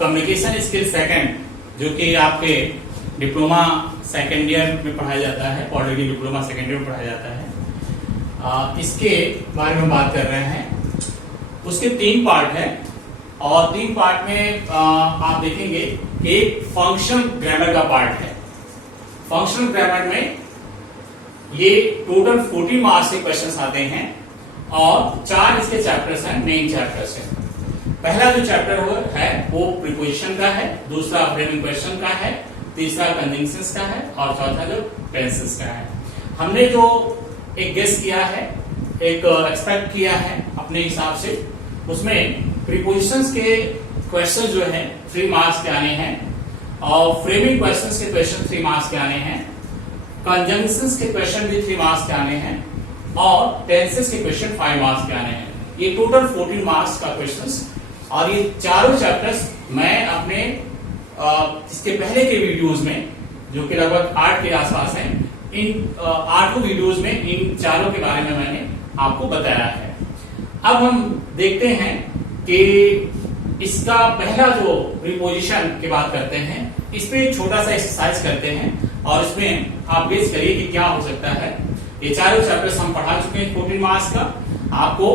Communication skill second, जो कि आपके डिप्लोमा सेकेंड ईयर में पढ़ाया जाता है, ऑलरेडी डिप्लोमा सेकेंड ईयर में पढ़ाया जाता है, इसके बारे में बात कर रहे हैं। उसके 3 पार्ट है और 3 पार्ट में आप देखेंगे कि एक फंक्शनल ग्रामर का पार्ट है। फंक्शनल ग्रामर में ये टोटल 14 मार्क्स के क्वेश्चंस आते हैं और 4 इसके चैप्टर्स हैं, मेन चैप्टर्स हैं। पहला जो चैप्टर है वो प्रीपोजिशन का है, दूसरा फ्रेमिंग क्वेश्चन का है, तीसरा कंजंक्शंस का है और चौथा जो टेंसेस का है। हमने जो एक गेस किया है, एक एक्सपेक्ट किया है अपने हिसाब से, उसमें प्रीपोजिशंस के क्वेश्चन जो है 3 मार्क्स के आने हैं और फ्रेमिंग क्वेश्चंस के क्वेश्चन 3 मार्क्स के आने हैं, कंजंक्शंस के क्वेश्चन भी 3 मार्क्स के आने हैं और टेंसेस के क्वेश्चन 5 मार्क्स के आने हैं। ये टोटल 14 मार्क्स का क्वेश्चंस और ये चारों चैप्टर्स मैं अपने इसके पहले के वीडियोस में, जो कि लगभग 8 के आसपास हैं, इन 8 वीडियोस में इन चारों के बारे में मैंने आपको बताया है। अब हम देखते हैं कि इसका पहला जो प्रीपोजिशन की बात करते हैं, इस पे एक छोटा सा एक्सरसाइज करते हैं और इसमें आप गेस करिए कि क्या हो सकता है। ये चारों चैप्टर्स हम पढ़ा चुके हैं 14 मार्क्स का। आपको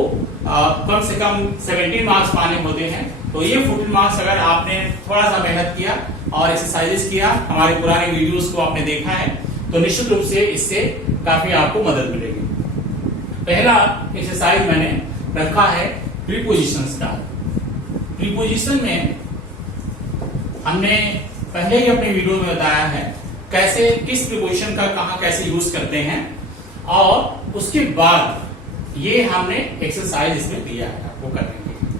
कम से कम 17 मार्क्स पाने होते हैं, तो ये 14 मार्क्स अगर आपने थोड़ा सा मेहनत किया और एक्सरसाइजेस किया, हमारे पुराने वीडियोस को आपने देखा है, तो निश्चित रूप से इससे काफी आपको मदद मिलेगी। पहला एक्सरसाइज मैंने रखा है प्रीपोजिशंस का। प्रीपोजिशन में हमने पहले ही अपने वीडियो में बताया है कैसे, किस प्रीपोजिशन का कहां कैसे यूज करते हैं, और उसके बाद ये हमने एक्सरसाइज इसमें दिया है आपको करने के लिए।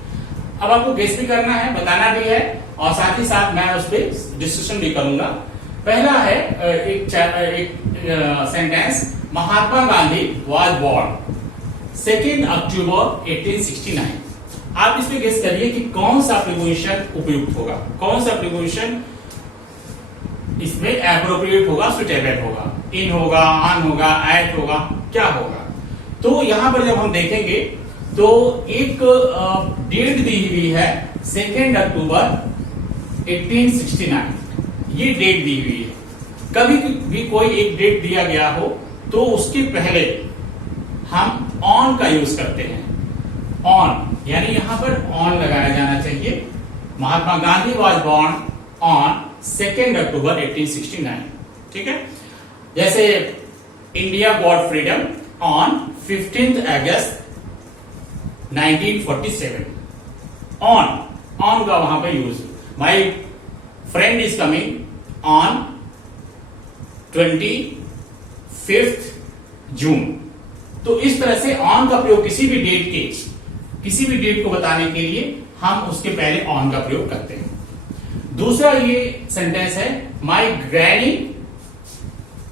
अब आपको गेस भी करना है, बताना भी है और साथ ही साथ मैं उस पर डिस्कशन भी करूंगा। पहला है एक sentence, Mahatma Gandhi was born 2 October 1869। आप इसमें गेस करिए कि कौन सा प्रीपोजिशन उपयुक्त होगा, कौन सा प्रीपोजिशन इसमें एप्रोप्रिएट होगा, सुटेबल होगा, इन होगा, ऑन होगा, एट होगा, क्या होगा। तो यहां पर जब हम देखेंगे तो एक डेट दी हुई है 2 अक्टूबर 1869, ये डेट दी हुई है। कभी भी कोई एक डेट दिया गया हो तो उसके पहले हम ऑन का यूज करते हैं। ऑन यानी यहां पर ऑन लगाया जाना चाहिए। महात्मा Gandhi was born on 2 October 1869, ठीक है। जैसे India got freedom on 15 August 1947। On का वहां पे use. My friend is coming on 25 जून। तो इस तरह से ऑन का प्रयोग किसी भी डेट को बताने के लिए हम उसके पहले ऑन का प्रयोग करते हैं। दूसरा ये सेंटेंस है, माई ग्रैनी,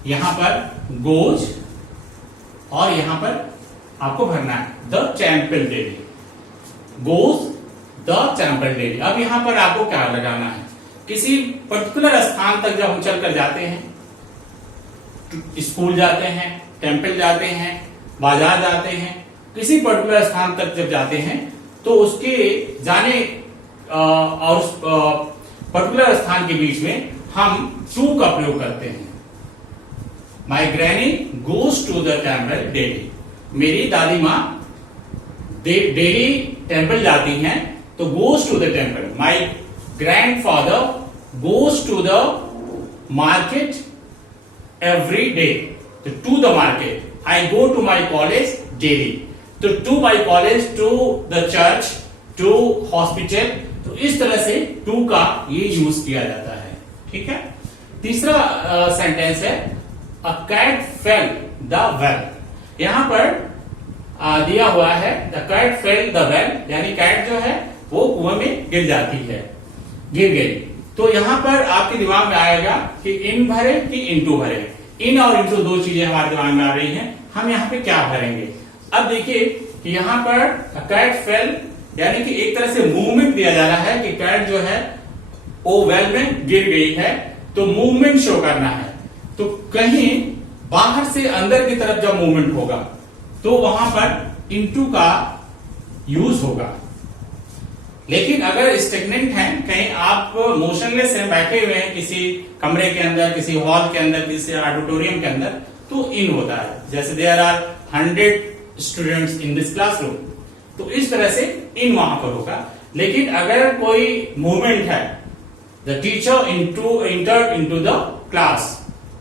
यहां पर गोज और यहां पर आपको भरना है the temple daily, goes the temple daily. अब यहां पर आपको क्या लगाना है, किसी पर्टिकुलर स्थान तक जब हम चल कर जाते हैं, स्कूल जाते हैं, टेम्पल जाते हैं, बाजार जाते हैं, किसी पर्टिकुलर स्थान तक जब जाते हैं तो उसके जाने और पर्टिकुलर स्थान के बीच में हम टू का प्रयोग करते हैं। My granny goes to the temple daily. मेरी दादी माँ डेली टेम्पल जाती हैं, तो goes to the temple. My grandfather goes to the market every day, तो to the market. I go to my college daily, तो to my college, to the church, to hospital. तो इस तरह से to का ये यूज किया जाता है, ठीक है। तीसरा सेंटेंस है, a cat fell the well. यहां पर दिया हुआ है the cat fell the well, यानी कैट जो है वो कुएं में गिर जाती है, गिर गई। तो यहां पर आपके दिमाग में आएगा कि इन भरे कि इनटू भरे। इन और इनटू दो चीजें हमारे दिमाग में आ रही हैं, हम यहाँ पे क्या भरेंगे। अब देखिए कि यहां पर कैट फेल यानी कि एक तरह से मूवमेंट दिया जा रहा है कि कैट जो है वो वेल में गिर गई है, तो मूवमेंट शो करना है। तो कहीं बाहर से अंदर की तरफ जब मूवमेंट होगा तो वहां पर इनटू का यूज होगा, लेकिन अगर स्टेगनेंट है, कहीं आप मोशनलेस हैं, बैठे हुए हैं किसी कमरे के अंदर, किसी हॉल के अंदर, किसी ऑडिटोरियम के अंदर, तो इन होता है। जैसे there are 100 students in this classroom, तो इस तरह से इन वहां पर होगा। लेकिन अगर कोई मूवमेंट है, the teacher entered into the class,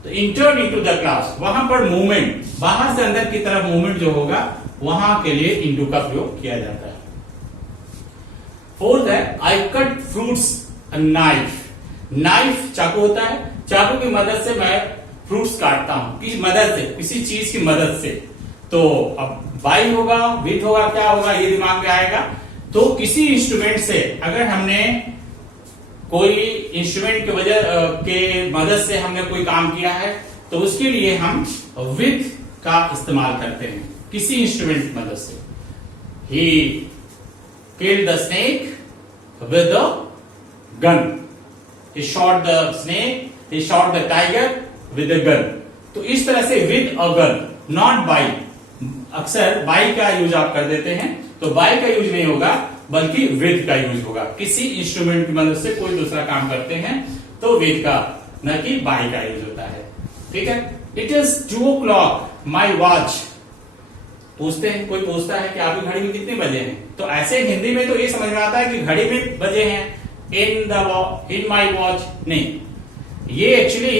तो इंटर्ड इनटू द क्लास, वहां पर मूवमेंट, बाहर से अंदर की तरफ मूवमेंट जो होगा, वहां के लिए इनटू का प्रयोग किया जाता है। फोर्थ है I cut fruits knife. Knife चाकू होता है, चाकू की मदद से मैं फ्रूट्स काटता हूं, किस मदद से, किसी चीज की मदद से। तो अब बाई होगा, विथ होगा, क्या होगा, ये दिमाग में आएगा। तो किसी इंस्ट्रूमेंट से अगर हमने कोई इंस्ट्रूमेंट की वजह के मदद से हमने कोई काम किया है, तो उसके लिए हम विथ का इस्तेमाल करते हैं, किसी इंस्ट्रूमेंट की मदद से। ही killed the snake with a gun. He shot the snake, he shot the tiger with a gun. तो इस तरह से with a gun, not by. अक्सर by का यूज आप कर देते हैं, तो by का यूज नहीं होगा, बल्कि with का यूज होगा। किसी इंस्ट्रूमेंट की मदद से कोई दूसरा काम करते हैं, तो with का, न कि by का यूज होता है। ठीक है। It is 2 o'clock, my watch. पूछते हैं, कोई पूछता है कि आपकी घड़ी में कितने बजे हैं, तो ऐसे हिंदी में तो ये समझ में आता है कि घड़ी में बजे हैं, इन माई वॉच, नहीं, ये एक्चुअली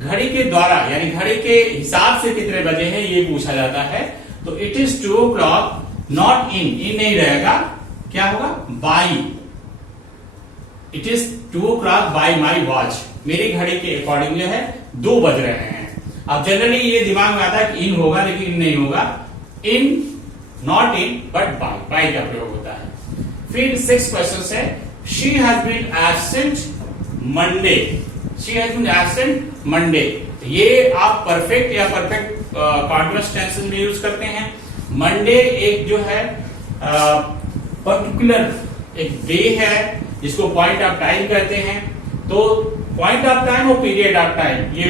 घड़ी के द्वारा, यानी घड़ी के हिसाब से कितने बजे हैं ये पूछा जाता है। तो it is 2 o'clock, not in नहीं रहेगा, क्या होगा, by. It is 2 o'clock by my watch, मेरी घड़ी के अकॉर्डिंग जो है 2 बज रहे हैं। अब जनरली ये दिमाग में आता है कि इन होगा, लेकिन इन नहीं होगा, in, not in, but by, by का प्रयोग होता है। फिर 6 क्वेश्चन है, she has been absent Monday, she has been absent Monday. ये आप परफेक्ट या परफेक्ट कॉन्टिन्यूअस टेंस में यूज करते हैं। मंडे एक जो है पर्टिकुलर एक डे है, जिसको पॉइंट ऑफ टाइम कहते हैं। तो पॉइंट ऑफ टाइम और पीरियड ऑफ टाइम ये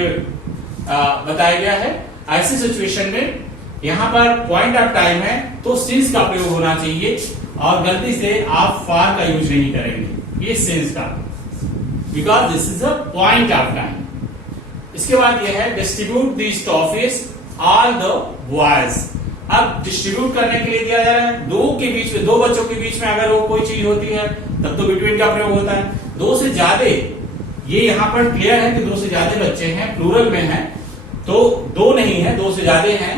बताया गया है। ऐसी सिचुएशन में यहां पर पॉइंट ऑफ टाइम है, तो सिंस का प्रयोग होना चाहिए, और गलती से आप फार का यूज नहीं करेंगे, ये सिंस का, because this is a point of time. इसके बाद यह है distribute these toffees all the boys. अब डिस्ट्रीब्यूट करने के लिए दिया जा रहा है, दो के बीच में, 2 बच्चों के बीच में अगर वो कोई चीज होती है, तब तो बिटवीन का प्रयोग होता है। 2 से ज्यादा, ये यहां पर क्लियर है कि 2 से ज्यादा बच्चे हैं, प्लूरल में है, तो 2 नहीं है, 2 से ज्यादा हैं।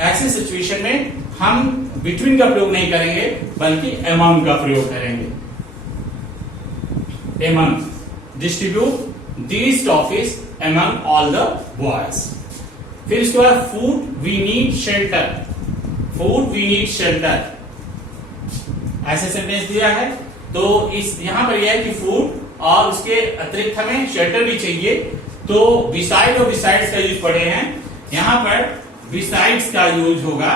ऐसी सिचुएशन में हम बिटवीन का प्रयोग नहीं करेंगे, बल्कि एमंग का प्रयोग करेंगे। Among, distribute these toffees among all the boys. फिर इसके बाद food we need shelter, food we need shelter, ऐसे सेंटेंस दिया है। तो इस यहां पर यह है कि फूड और उसके अतिरिक्त हमें शेल्टर भी चाहिए। तो बिसाइड और बिसाइड्स का यूज पढ़े हैं, यहां पर बिसाइड्स का यूज होगा।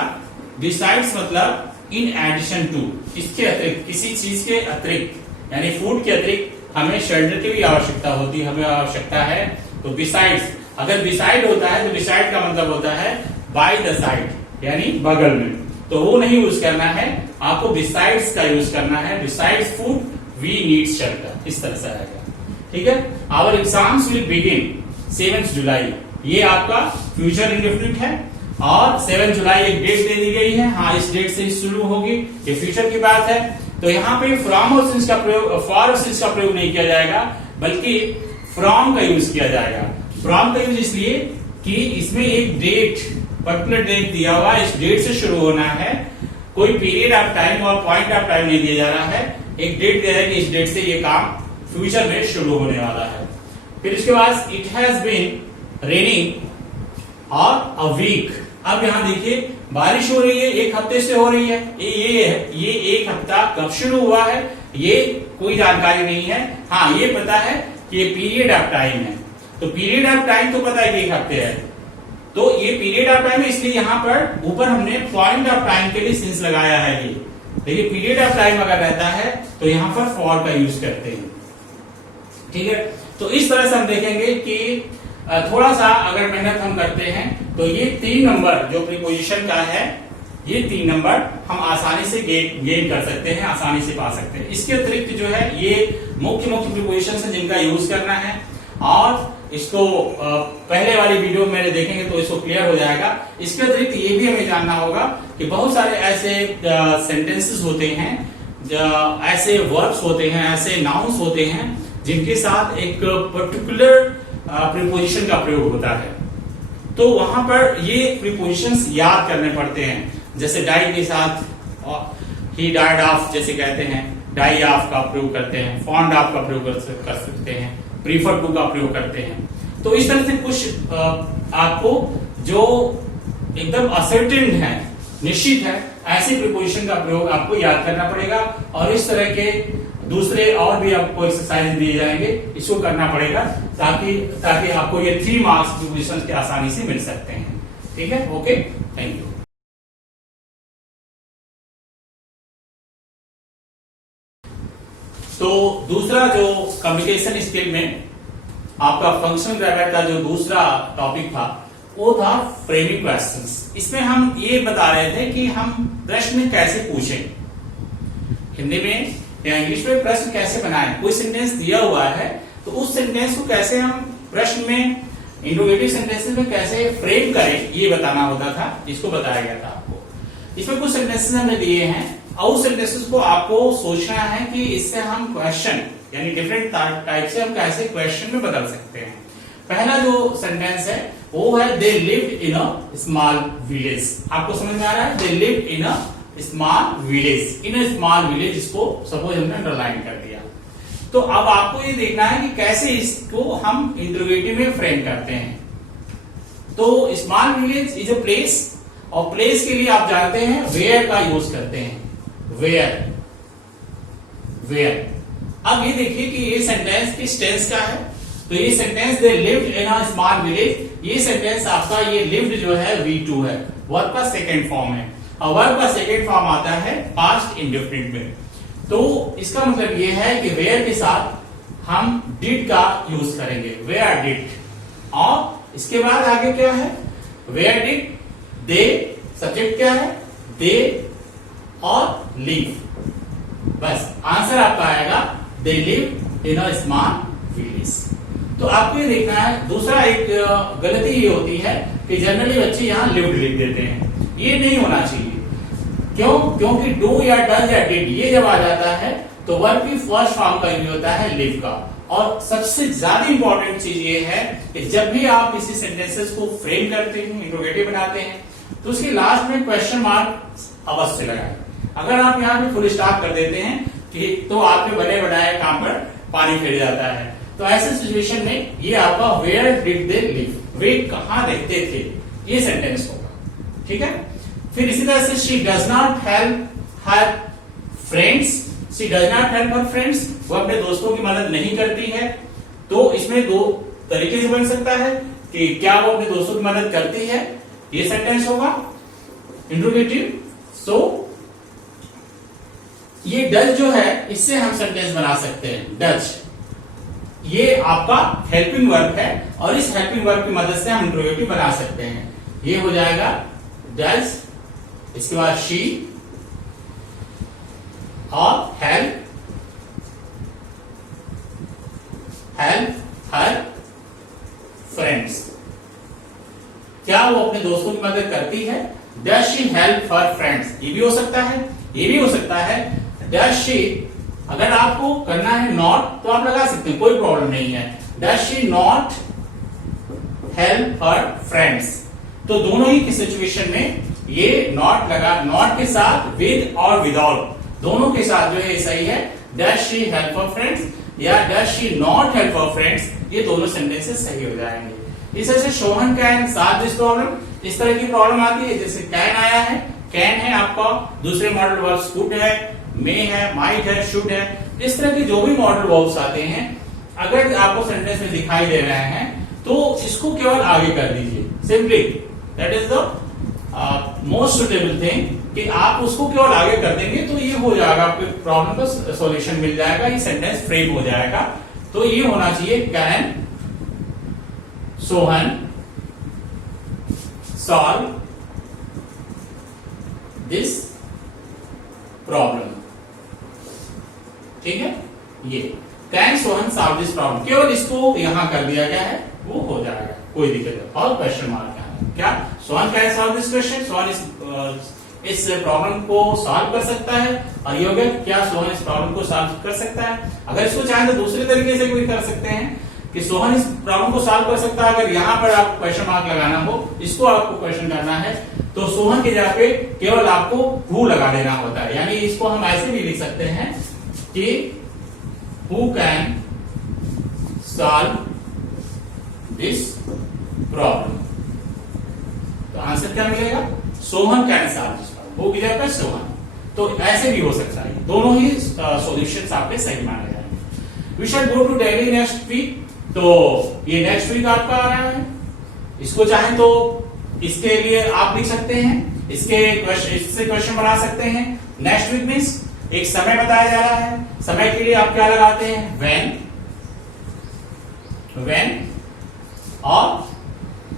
बिसाइड्स मतलब इन एडिशन टू, इसके अतिरिक्त, किसी चीज के अतिरिक्त, यानी फूड के अतिरिक्त हमें शेल्टर की भी आवश्यकता होती है, हमें आवश्यकता है। तो बिसाइड्स, अगर बिसाइड होता है तो बिसाइड का मतलब होता है बाय द साइड, यानी बगल में, तो वो नहीं यूज करना है, आपको बिसाइड्स का यूज करना है। Besides food we need shelter, इस तरह से आएगा। ठीक है। Our exams will begin 7 July, ये आपका फ्यूचर इंडेफिनिट है, और 7 जुलाई एक डेट दे दी गई है, हाँ इस डेट से शुरू होगी, ये फ्यूचर की बात है। तो यहाँ पे फ्रॉम और सिंस का प्रयोग, फॉर और सिंस का प्रयोग नहीं किया जाएगा, बल्कि फ्रॉम का यूज किया जाएगा। फ्रॉम का यूज इसलिए कि इसमें एक डेट, पर्टिकुलर डेट दिया हुआ है, इस डेट से शुरू होना है, कोई पीरियड ऑफ टाइम और पॉइंट ऑफ टाइम नहीं दिया जा रहा है, एक डेट दिया है कि इस डेट से ये काम फ्यूचर में शुरू होने वाला है। फिर इसके बाद इट हैज बीन रेनिंग और अ वीक। अब यहां देखिए बारिश हो रही है, 1 हफ्ते से हो रही है, ये 1 हफ्ता कब शुरू हुआ है ये कोई जानकारी नहीं है। हाँ ये पता है कि ये पीरियड ऑफ टाइम है, तो पीरियड ऑफ टाइम तो पता है कि 1 हफ्ते है, तो ये पीरियड ऑफ टाइम है, इसलिए यहां पर ऊपर हमने पॉइंट ऑफ टाइम के लिए सिंस लगाया है। ये देखिए पीरियड ऑफ टाइम अगर रहता है तो यहां पर फॉर का यूज करते हैं। ठीक है। तो इस तरह से हम देखेंगे कि थोड़ा सा अगर मेहनत हम करते हैं तो ये 3 नंबर जो प्रीपोजिशन का है, ये 3 नंबर हम आसानी से गेन कर सकते हैं, आसानी से पा सकते हैं। इसके अतिरिक्त जो है ये मुख्य प्रीपोजिशंस हैं जिनका यूज करना है, और इसको पहले वाली वीडियो में मैंने देखेंगे तो इसको क्लियर हो जाएगा। इसके अतिरिक्त ये भी हमें जानना होगा कि बहुत सारे ऐसे सेंटेंसेस होते हैं, ऐसे वर्ब्स होते हैं, ऐसे नाउन्स होते हैं जिनके साथ एक पर्टिकुलर प्रीपोजिशन का प्रयोग होता है। तो वहां पर ये प्रीपोजिशंस याद करने पड़ते हैं। जैसे डाई के साथ ही डाइड ऑफ जैसे कहते हैं, डाई ऑफ का प्रयोग करते हैं, फॉन्ड ऑफ का प्रयोग कर सकते हैं, प्रीफर टू का प्रयोग करते हैं। तो इस तरह से कुछ आपको जो एकदम असर्टेन है, निश्चित है, ऐसे प्रीपोजिशन का प्रयोग आपको याद करना पड़ेगा। और इस तरह के दूसरे और भी आपको एक्सरसाइज दिए जाएंगे, इसको करना पड़ेगा ताकि आपको ये 3 मार्क्स प्रीपोजिशन के आसानी से मिल सकते हैं। ठीक है, ओके, थैंक यू। तो दूसरा जो कम्युनिकेशन स्किल में आपका फंक्शनल ग्रामर का जो दूसरा टॉपिक था वो था फ्रेमिंग क्वेश्चंस। इसमें हम ये बता रहे थे कि हम प्रश्न कैसे पूछें, हिंदी में या इंग्लिश में प्रश्न कैसे बनाएं। कोई सेंटेंस दिया हुआ है तो उस सेंटेंस को कैसे हम प्रश्न में, इंट्रोगेटिव सेंटेंसेस में कैसे फ्रेम करें, ये बताना होता था, जिसको बताया गया था आपको। इसमें कुछ सेंटेंसेस हमने दिए हैं और उस सेंटेंसेस को आपको सोचना है कि इससे हम क्वेश्चन यानी डिफरेंट टाइप से हम कैसे क्वेश्चन में बदल सकते हैं। पहला जो सेंटेंस है वो है they lived in a small village. आपको समझ में आ रहा है, they lived in a small village, in a small village, इसको सपोज हमने अंडरलाइन कर दिया। तो अब आपको ये देखना है कि कैसे इसको हम इंटरोगेटिव में फ्रेम करते हैं। तो small village is a place, और प्लेस के लिए आप जानते हैं वेयर का यूज करते हैं, वेयर। अब ये देखिए कि ये सेंटेंस किस टेंस का है। तो ये sentence they lived in a small village, ये सेंटेंस आपका ये लिव्ड जो है V2 है, वर्ब का सेकेंड फॉर्म है, और वर्ब का सेकेंड फॉर्म आता है पास्ट इंडेफिनिट में। तो इसका मतलब ये है कि वेयर के साथ हम डिड का यूज करेंगे, वेयर डिड। और इसके बाद आगे क्या है, वेयर डिड दे, सब्जेक्ट क्या है, दे और लीव। बस आंसर आपका आएगा they live in a small village. तो आपको ये देखना है। दूसरा एक गलती ये होती है कि जनरली बच्चे यहाँ लिव्ड लिख देते हैं, ये नहीं होना चाहिए। क्यों? क्योंकि डू या डज या डिड ये जब आ जाता है तो वर्ब की फर्स्ट फॉर्म का यूज होता है लिव का। और सबसे ज्यादा इंपॉर्टेंट चीज ये है कि जब भी आप किसी सेंटेंसेस को फ्रेम करते हैं, इंट्रोगेटिव बनाते हैं, तो उसके लास्ट में क्वेश्चन मार्क अवश्य लगाएं। अगर आप यहाँ पे फुल स्टॉप कर देते हैं कि तो आपके बने बनाए काम पर पानी फिर जाता है। तो ऐसे सिचुएशन में ये आपका वेयर डिड दे लिव, वे कहां रहते थे, ये सेंटेंस होगा। ठीक है, फिर इसी तरह से she does not help her friends, she does not help her friends, वो अपने दोस्तों की मदद नहीं करती है। तो इसमें 2 तरीके से बन सकता है कि क्या वो अपने दोस्तों की मदद करती है, ये सेंटेंस होगा इंट्रोगेटिव। सो ये डज जो है इससे हम सेंटेंस बना सकते हैं, डज ये आपका हेल्पिंग वर्ब है और इस हेल्पिंग वर्ब की मदद से हम इंट्रोगेटिव बना सकते हैं। ये हो जाएगा डज, इसके बाद शी और हेल्प हर फ्रेंड्स। क्या वो अपने दोस्तों की मदद करती है, does she help her friends, ये भी हो सकता है। ये भी हो सकता है डज शी, अगर आपको करना है नॉट तो आप लगा सकते हैं, कोई प्रॉब्लम नहीं है। Does she not help her friends, तो दोनों ही की सिचुएशन में ये नॉट लगा, नॉट के साथ विद और विदाउट दोनों के साथ जो है सही है। Does she help her friends या does she not help her friends, ये दोनों सेंटेंसेस सही हो जाएंगे। इस तरह से Sohan can solve this problem, इस तरह की प्रॉब्लम आती है। जैसे कैन आया है, कैन है आपका, दूसरे मॉडल वर्ब्स कुड है, मे है, माइट है, शुड है, इस तरह के जो भी मॉडल वर्ब्स आते हैं अगर आपको सेंटेंस में दिखाई दे रहे हैं तो इसको केवल आगे कर दीजिए, simply that is the most suitable thing कि आप उसको केवल आगे कर देंगे तो ये हो जाएगा, आपके प्रॉब्लम का सॉल्यूशन मिल जाएगा, ये सेंटेंस फ्रेम हो जाएगा। तो ये होना चाहिए कैन सोहन सॉल्व प्रॉब्लम। ठीक है, ये can Sohan solve this problem, केवल इसको यहां कर दिया गया है, वो हो जाएगा, कोई दिक्कत नहीं। और क्वेश्चन मार्क है क्या, Sohan can solve this question, Sohan इस प्रॉब्लम को सॉल्व कर सकता है। और ये हो गया, क्या सोहन इस प्रॉब्लम को सॉल्व कर सकता है। अगर इसको चाहे तो दूसरे तरीके से भी कर सकते हैं कि सोहन इस प्रॉब्लम को सॉल्व कर सकता है। अगर यहां पर आपको क्वेश्चन मार्क लगाना हो, इसको आपको क्वेश्चन करना है, तो सोहन की जगह पे केवल आपको हु लगा देना होता है। यानी इसको हम ऐसे भी लिख सकते हैं कि who can solve this problem, तो आंसर क्या मिलेगा, Sohan can solve this problem, who की जगह पे सोहन। तो ऐसे भी हो सकता है, दोनों ही सॉल्यूशंस आपके सही माने जाएंगे। We shall go to Delhi next week, तो ये नेक्स्ट वीक आपका आ रहा है। इसको चाहें तो इसके लिए आप लिख सकते हैं, इससे क्वेश्चन बना सकते हैं। नेक्स्ट वीक मींस एक समय बताया जा रहा है, समय के लिए आप क्या लगाते हैं, व्हेन, और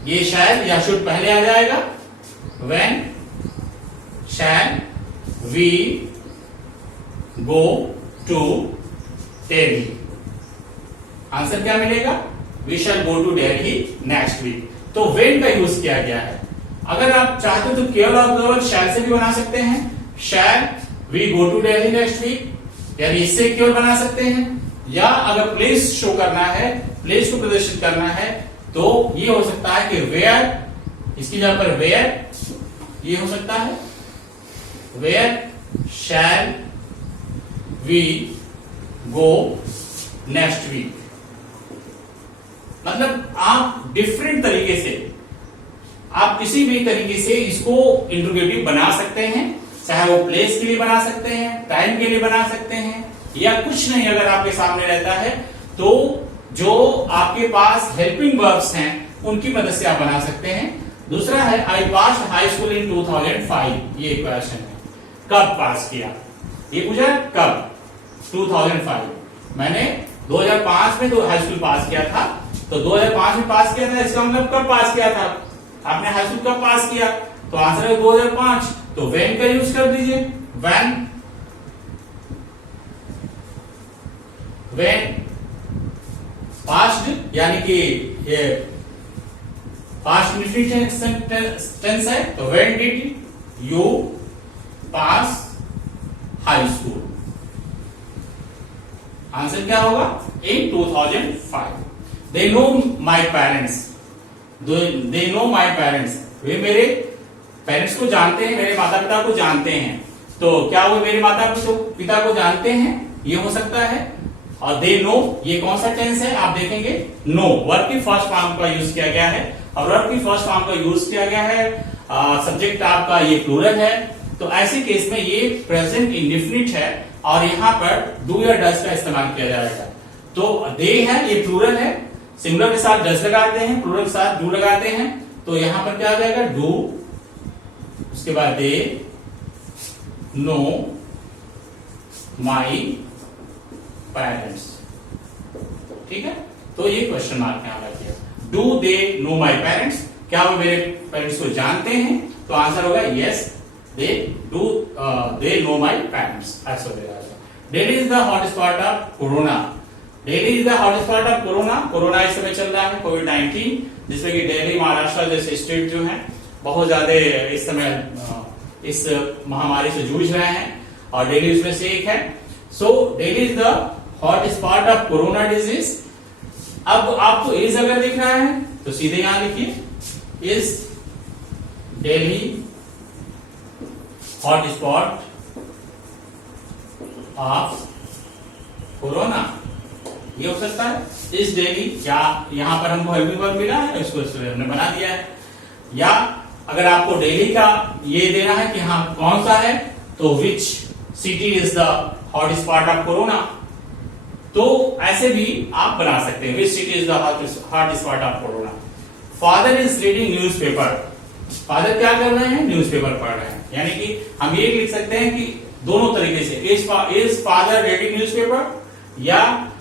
ये शायद या शुड पहले आ जाएगा, when shall we go to Delhi. Answer क्या मिलेगा, we shall go to Delhi next week. तो व्हेन का यूज किया गया है। अगर आप चाहते हो तो केवल और केवल शैल से भी बना सकते हैं, shall we go to Delhi next week, यानी इससे केवल बना सकते हैं। या अगर प्लेस शो करना है, प्लेस को प्रदर्शित करना है, तो ये हो सकता है कि वेयर, इसकी जगह पर वेयर, ये हो सकता है where shall we go next week. मतलब आप डिफरेंट तरीके से, आप किसी भी तरीके से इसको इंट्रोगेटिव बना सकते हैं, चाहे वो प्लेस के लिए बना सकते हैं, टाइम के लिए बना सकते हैं, या कुछ नहीं अगर आपके सामने रहता है तो जो आपके पास हेल्पिंग वर्ब्स हैं उनकी मदद से आप बना सकते हैं। दूसरा है आई पास हाई स्कूल इन 2005, ये क्वेश्चन है, कब पास किया, ये पूछा कब, 2005, मैंने 2005 में तो हाई स्कूल पास किया था, तो 2005 में पास किया था, इसका मतलब कब पास किया था, आपने हाई स्कूल कब पास किया, तो आंसर है 2005, तो व्हेन का यूज कर दीजिए, व्हेन पास्ट, यानी कि ये पास्ट इंडेफिनिट टेंस है, तो when did you pass high school, answer क्या होगा, in 2005। They know my parents, they know my parents, वे मेरे पेरेंट्स को जानते हैं, मेरे माता पिता को जानते हैं, तो क्या वो मेरे माता पिता को जानते हैं, ये हो सकता है। और दे नो, ये कौन सा टेंस है आप देखेंगे, नो, वर्ब की फर्स्ट फॉर्म का यूज किया गया है, और वर्ब की फर्स्ट फॉर्म का यूज किया गया है, सब्जेक्ट आपका ये प्लूरल है, तो ऐसे केस में ये प्रेजेंट इंडेफिनिट है, और यहां पर डू या डज का इस्तेमाल किया जाएगा। तो दे है, ये प्लूरल है, सिंगुलर के साथ डज लगाते हैं, प्लूरल के साथ डू लगाते हैं, तो यहां पर क्या आ जाएगा, डू, उसके बाद दे नो माई पेरेंट्स, ठीक है। तो ये क्वेश्चन मार्क यहां रखिए, do they know my parents, क्या वो मेरे पेरेंट्स को जानते हैं, तो आंसर होगा yes, they do, they know my parents, ऐसा हो जाएगा। Delhi is the hot spot of corona, Delhi is the hot spot of corona, corona इस समय चल रहा है, कोविड-19, जिसमें कि दिल्ली, महाराष्ट्र जैसे स्टेट जो है बहुत ज्यादा इस समय इस महामारी से जूझ रहे हैं, और दिल्ली उसमें से एक है। So Delhi is the hot spot of corona disease. अब आपको इज अगर लिखना है तो सीधे यहां लिखिए, is Delhi hot spot of corona, ये हो सकता है, इज दिल्ली, या यहां पर हमको हेल्पिंग वर्ब मिला है, इसको हमने बना दिया है। या अगर आपको दिल्ली का ये देना है कि हाँ कौन सा है, तो which city is the hot spot of corona, तो ऐसे भी आप बना सकते हैं, which city is the hot spot of corona. Father is reading newspaper, father क्या कर रहे हैं, न्यूज़पेपर पढ़ रहे हैं, यानी कि हम ये लिख सकते हैं कि दोनों तरीके से, इज फादर रीडिंग न्यूज़पेपर, या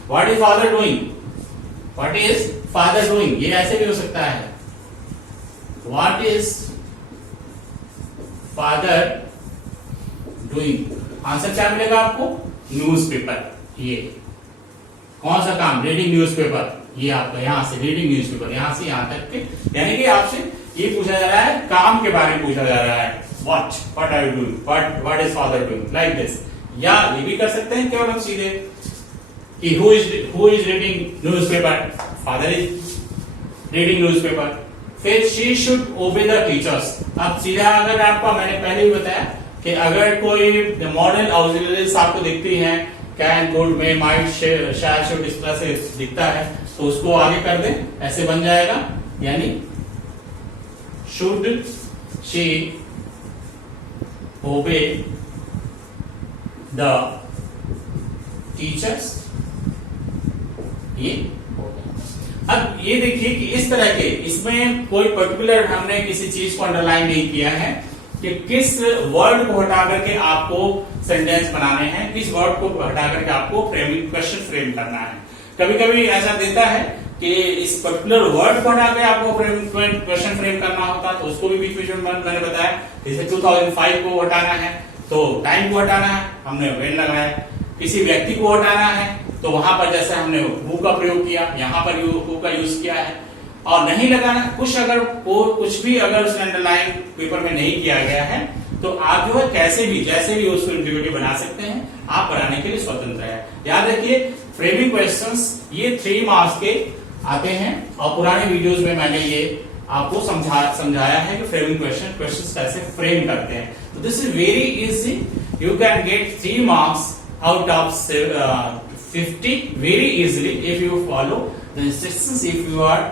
what is father doing, what is father doing, ये ऐसे भी हो सकता है, what is father doing, answer क्या मिलेगा आपको? न्यूज़पेपर। ये कौन सा काम? Reading newspaper. ये आपका यहां से रीडिंग न्यूज़पेपर, यहां से यहां तक के, यानी कि आपसे ये पूछा जा रहा है, काम के बारे में पूछा जा रहा है। What are you doing, what is father doing, like this. या ये भी कर सकते हैं केवल हम सीधे कि who is reading newspaper, father is reading newspaper. फिर she should obey the teachers. अब सीधा अगर आपका, मैंने पहले ही बताया कि अगर कोई मॉडल ऑक्सिलरीज आपको दिखती हैं, कैन, कुड, मे, माइट, शायद, शुड, इस तरह से दिखता है, तो उसको आगे कर दें, ऐसे बन जाएगा, यानी शुड शी ओबे द टीचर्स। ये अब ये देखिए कि इस तरह के, इसमें कोई पर्टिकुलर हमने किसी चीज को अंडरलाइन नहीं किया है कि किस वर्ड को हटा करके आपको सेंटेंस बनाने हैं, किस वर्ड को हटा करके आपको फ्रेमिंग, क्वेश्चन फ्रेम करना है। कभी कभी ऐसा देता है कि इस पर्टिकुलर वर्ड को हटा के आपको क्वेश्चन फ्रेम करना होता है, तो उसको भी बीच में मैंने बताया। जैसे 2005 को हटाना है तो टाइम को हटाना है, हमने व्हेन लगाया। किसी व्यक्ति को हटाना है तो वहां पर जैसे हमने हु का प्रयोग किया, यहां पर हु का यूज किया है। और नहीं लगाना कुछ, अगर कुछ भी अगर उसने अंडरलाइन पेपर में नहीं किया गया है, तो आप जो है कैसे भी जैसे भी उसको इंटीग्रेटिव बना सकते हैं, आप बनाने के लिए स्वतंत्र है। याद रखिए फ्रेमिंग क्वेश्चंस ये 3 मार्क्स के आते हैं, और पुराने वीडियोस में मैंने ये आपको समझाया है कि फ्रेमिंग क्वेश्चंस कैसे फ्रेम करते हैं। तो this is very easy, you can get 3 marks out of 50 very easily if you follow the instructions, if you are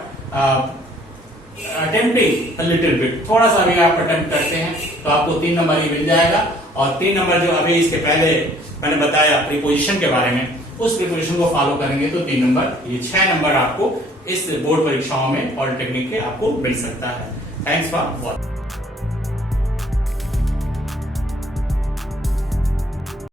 attempting a little bit, थोड़ा सा भी आप अटेम्प्ट करते हैं तो आपको 3 नंबर ही मिल जाएगा। और 3 नंबर जो अभी इसके पहले मैंने बताया प्रीपोजिशन के बारे में, उस प्रीपोजिशन को फॉलो करेंगे तो 3 नंबर, ये 6 नंबर आपको इस बोर्ड परीक्षाओं में पॉलिटेक्निक के आपको मिल सकता है। Thanks for watching.